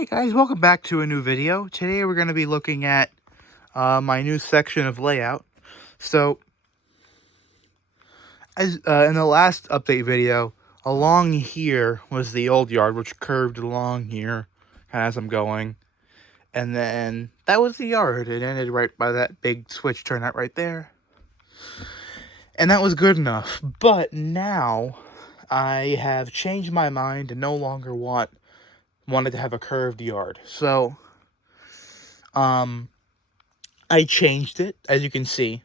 Hey guys, welcome back to a new video. Today we're going to be looking at my new section of layout. So, as in the last update video, along here was the old yard, which curved along here as I'm going. And then that was the yard. It ended right by that big switch turnout right there. And that was good enough. But now I have changed my mind and no longer wanted to have a curved yard. So, I changed it, as you can see.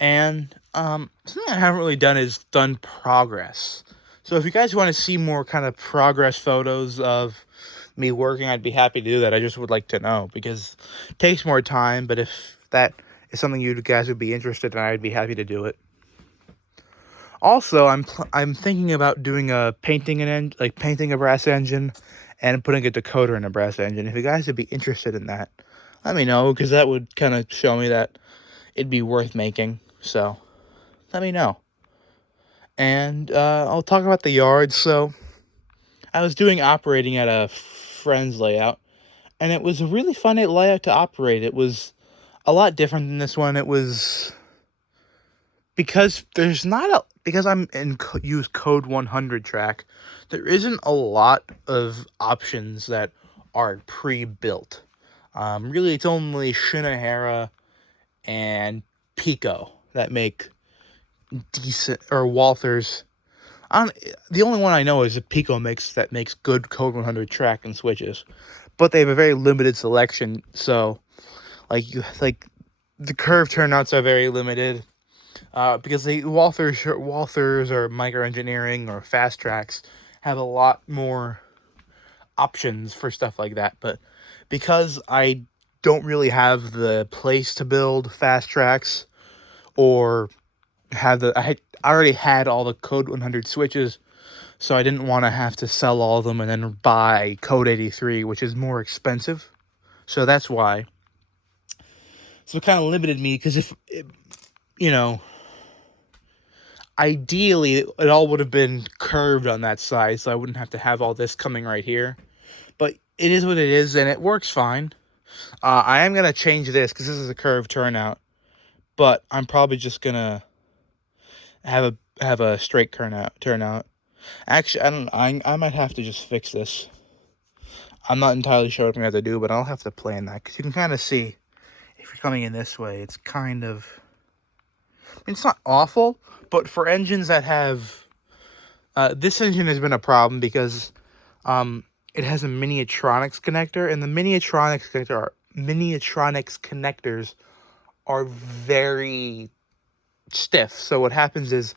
And something I haven't really done is done progress. So if you guys want to see more kind of progress photos of me working, I'd be happy to do that. I just would like to know, because it takes more time, but if that is something you guys would be interested in, I'd be happy to do it. Also, I'm thinking about doing painting a brass engine and putting a decoder in a brass engine. If you guys would be interested in that, let me know, because that would kind of show me that it'd be worth making. So let me know. And I'll talk about the yard. So I was doing operating at a friend's layout, and it was a really fun layout to operate. It was a lot different than this one. It was because I'm in use code 100 track. There isn't a lot of options that are pre-built. Really, it's only Shinohara and Pico that make decent, or Walthers. The only one I know is that Pico makes good code 100 track and switches, but they have a very limited selection. So, like the curve turnouts are very limited, because the Walthers or Micro Engineering or Fast Tracks have a lot more options for stuff like that. But because I don't really have the place to build Fast Tracks, or I already had all the code 100 switches, so I didn't want to have to sell all of them and then buy code 83, which is more expensive. So that's why. So it kind of limited me, because ideally it all would have been curved on that side, so I wouldn't have to have all this coming right here. But it is what it is, and it works fine. I am going to change this, because this is a curved turnout, but I'm probably just going to have a straight turnout. Actually, I might have to just fix this. I'm not entirely sure what I'm going to have to do, but I'll have to plan that, because you can kind of see, if you're coming in this way, it's kind of, it's not awful, but for engines that have, this engine has been a problem, because it has a miniatronics connector, and the miniatronics connectors are very stiff. So what happens is,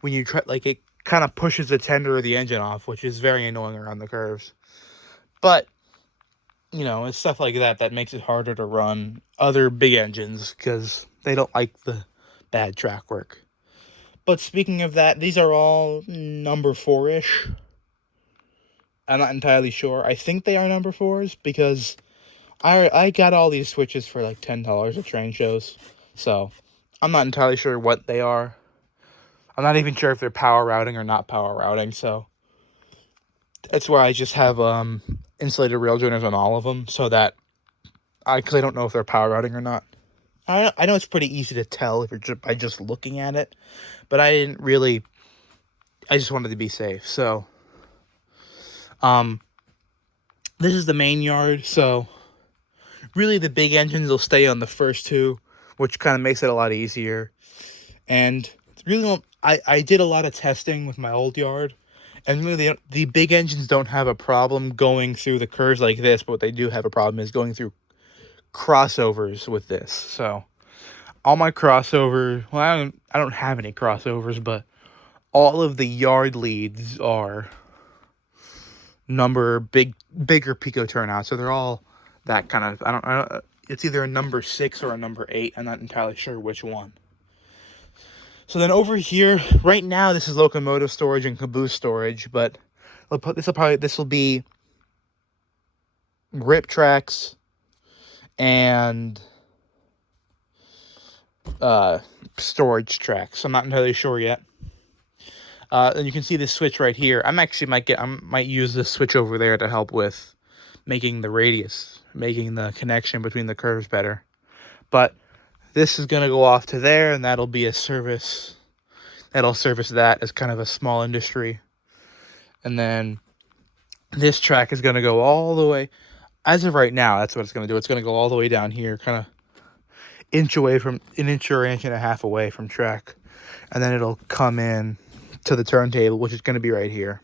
when you try, it kind of pushes the tender of the engine off, which is very annoying around the curves. But it's stuff like that makes it harder to run other big engines, because they don't like the bad track work. But speaking of that, these are all number 4-ish. I'm not entirely sure. I think they are number 4s, because I got all these switches for like $10 at train shows. So I'm not entirely sure what they are. I'm not even sure if they're power routing or not power routing. So that's why I just have insulated rail joiners on all of them, so that because I don't know if they're power routing or not. I know it's pretty easy to tell if you're by just looking at it, but I just wanted to be safe. So this is the main yard, so really the big engines will stay on the first two, which kind of makes it a lot easier. And really, I did a lot of testing with my old yard, and really the big engines don't have a problem going through the curves like this, but what they do have a problem is going through crossovers with this. So all my crossovers, well, I don't have any crossovers, but all of the yard leads are bigger Pico turnouts. So they're all that kind of, I don't, it's either a number 6 or a number 8. I'm not entirely sure which one. So then over here, right now, this is locomotive storage and caboose storage, but this will be rip tracks and storage tracks. I'm not entirely sure yet. And you can see this switch right here. I might use this switch over there to help with making the radius, making the connection between the curves better. But this is going to go off to there, and that'll be a service. That'll service that as kind of a small industry. And then this track is going to go all the way. As of right now, that's what it's going to do. It's going to go all the way down here, kind of inch away from an inch or inch and a half away from track. And then it'll come in to the turntable, which is going to be right here.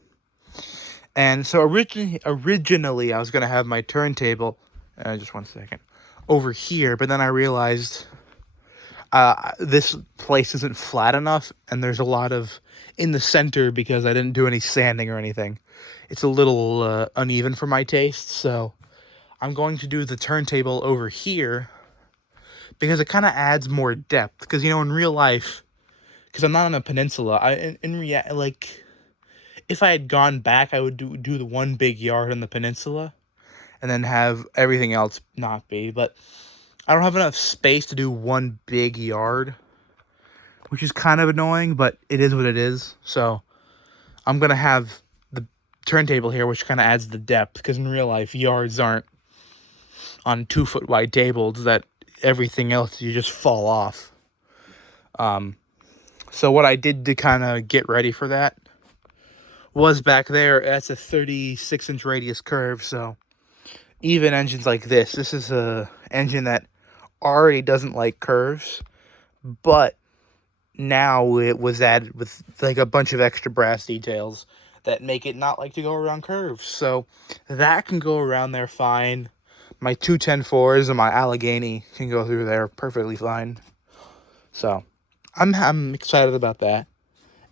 And so originally I was going to have my turntable, just one second, over here. But then I realized this place isn't flat enough, and there's a lot of in the center because I didn't do any sanding or anything. It's a little uneven for my taste, so I'm going to do the turntable over here because it kind of adds more depth. Because, you know, in real life, because I'm not on a peninsula, like, if I had gone back, I would do the one big yard on the peninsula and then have everything else not be. But I don't have enough space to do one big yard, which is kind of annoying, but it is what it is. So I'm going to have the turntable here, which kind of adds the depth, because in real life, yards aren't on 2-foot wide tables that everything else, you just fall off. So what I did to kind of get ready for that was back there, that's a 36-inch radius curve, so even engines like this is a engine that already doesn't like curves, but now it was added with like a bunch of extra brass details that make it not like to go around curves. So that can go around there fine. My 210-4s and my Allegheny can go through there perfectly fine. So I'm excited about that.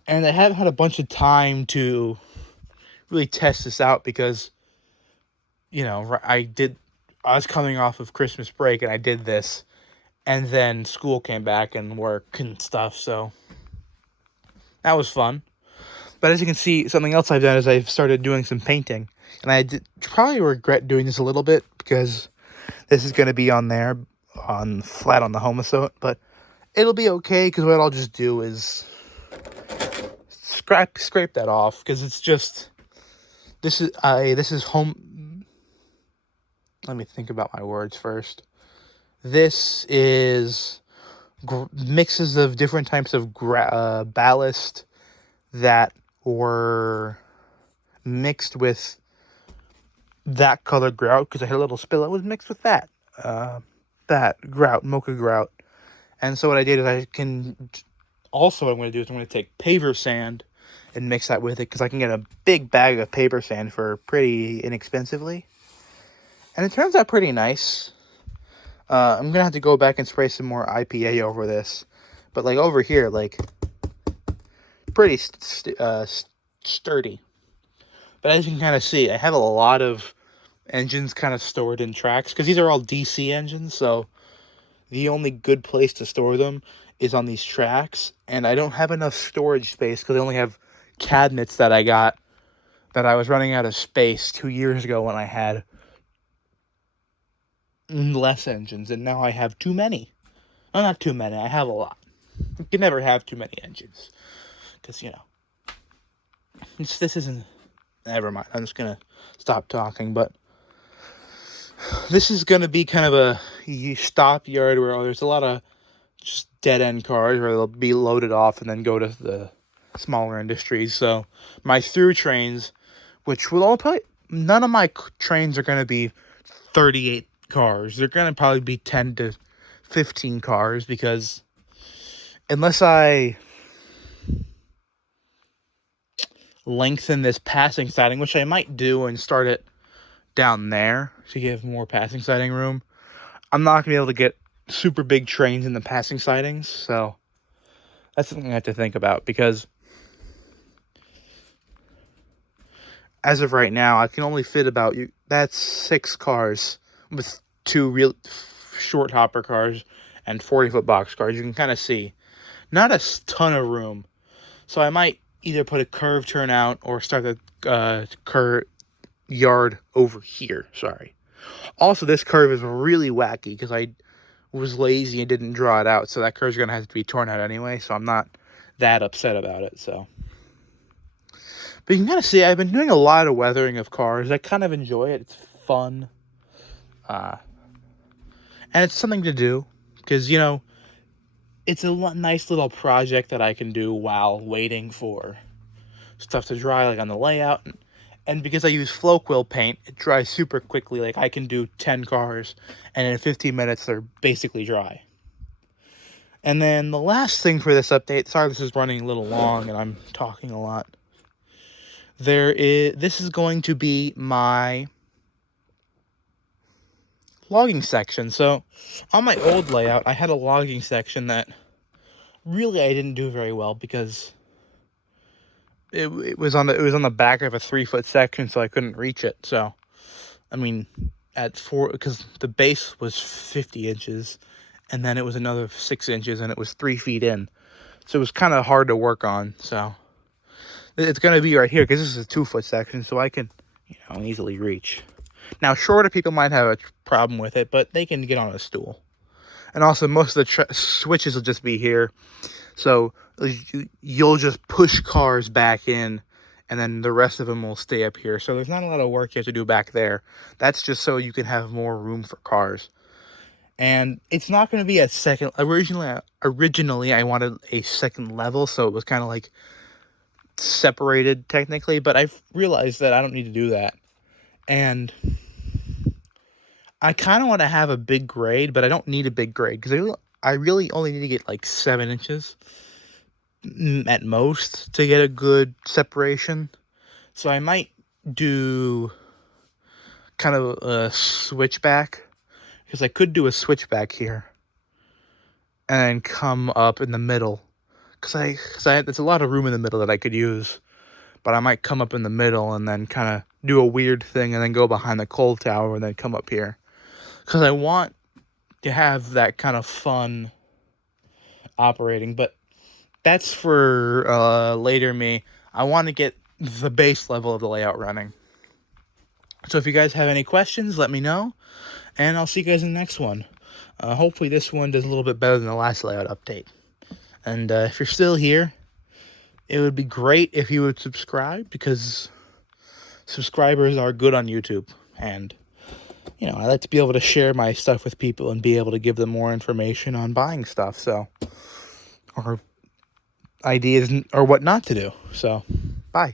And I haven't had a bunch of time to really test this out because, you know, I was coming off of Christmas break and I did this, and then school came back and work and stuff, so that was fun. But as you can see, something else I've done is I've started doing some painting, and I probably regret doing this a little bit because this is going to be on there, flat on the Homosote, but it'll be okay because what I'll just do is scrape that off, because it's just, this is home. Let me think about my words first. This is mixes of different types of ballast that were mixed with that color grout, because I had a little spill. It was mixed with that grout, mocha grout. And so what I did is what I'm going to do is I'm going to take paver sand and mix that with it, because I can get a big bag of paper sand for pretty inexpensively. And it turns out pretty nice. I'm going to have to go back and spray some more IPA over this. But, like, over here, like, pretty sturdy. But as you can kind of see, I have a lot of engines kind of stored in tracks, because these are all DC engines, so the only good place to store them is on these tracks. And I don't have enough storage space, because I only have cabinets that I got that I was running out of space 2 years ago when I had less engines, and now I have too many. No, not too many, I have a lot. You can never have too many engines, because, you know, this isn't, never mind, I'm just gonna stop talking. But this is gonna be kind of a stop yard where there's a lot of just dead-end cars where they'll be loaded off and then go to the smaller industries. So my through trains, which will all probably, none of my trains are going to be 38 cars. They're going to probably be 10 to 15 cars, because unless I lengthen this passing siding, which I might do and start it down there to give more passing siding room, I'm not going to be able to get super big trains in the passing sidings. So that's something I have to think about, because as of right now, I can only fit that's 6 cars with 2 real short hopper cars and 40-foot box cars. You can kind of see not a ton of room. So I might either put a curve turnout or start the curve yard over here. Sorry. Also, this curve is really wacky because I was lazy and didn't draw it out. So that curve's going to have to be torn out anyway. So I'm not that upset about it. So, but you can kind of see I've been doing a lot of weathering of cars. I kind of enjoy it. It's fun. And it's something to do, because, it's a nice little project that I can do while waiting for stuff to dry, like on the layout. And because I use flow quill paint, it dries super quickly. Like, I can do 10 cars, and in 15 minutes, they're basically dry. And then the last thing for this update, sorry this is running a little long and I'm talking a lot. This is going to be my logging section. So on my old layout, I had a logging section that really I didn't do very well, because it was on the back of a 3-foot section, so I couldn't reach it. So, I mean, because the base was 50 inches, and then it was another 6 inches, and it was 3 feet in. So it was kind of hard to work on. So it's going to be right here, because this is a 2-foot section, so I can, easily reach. Now, shorter people might have a problem with it, but they can get on a stool. And also, most of the switches will just be here. So you'll just push cars back in, and then the rest of them will stay up here. So there's not a lot of work you have to do back there. That's just so you can have more room for cars. And it's not going to be a second. Originally, I wanted a second level, so it was kind of like separated technically. But I've realized that I don't need to do that. And I kind of want to have a big grade, but I don't need a big grade, because I really only need to get like 7 inches at most to get a good separation. So I might do kind of a switchback, because I could do a switchback here and come up in the middle, because there's a lot of room in the middle that I could use. But I might come up in the middle and then kind of do a weird thing and then go behind the coal tower and then come up here, because I want to have that kind of fun operating. But that's for later me. I want to get the base level of the layout running. So if you guys have any questions, let me know, and I'll see you guys in the next one. Hopefully this one does a little bit better than the last layout update. And if you're still here, it would be great if you would subscribe, because subscribers are good on YouTube. And, I like to be able to share my stuff with people and be able to give them more information on buying stuff. So, or ideas or what not to do. So, bye.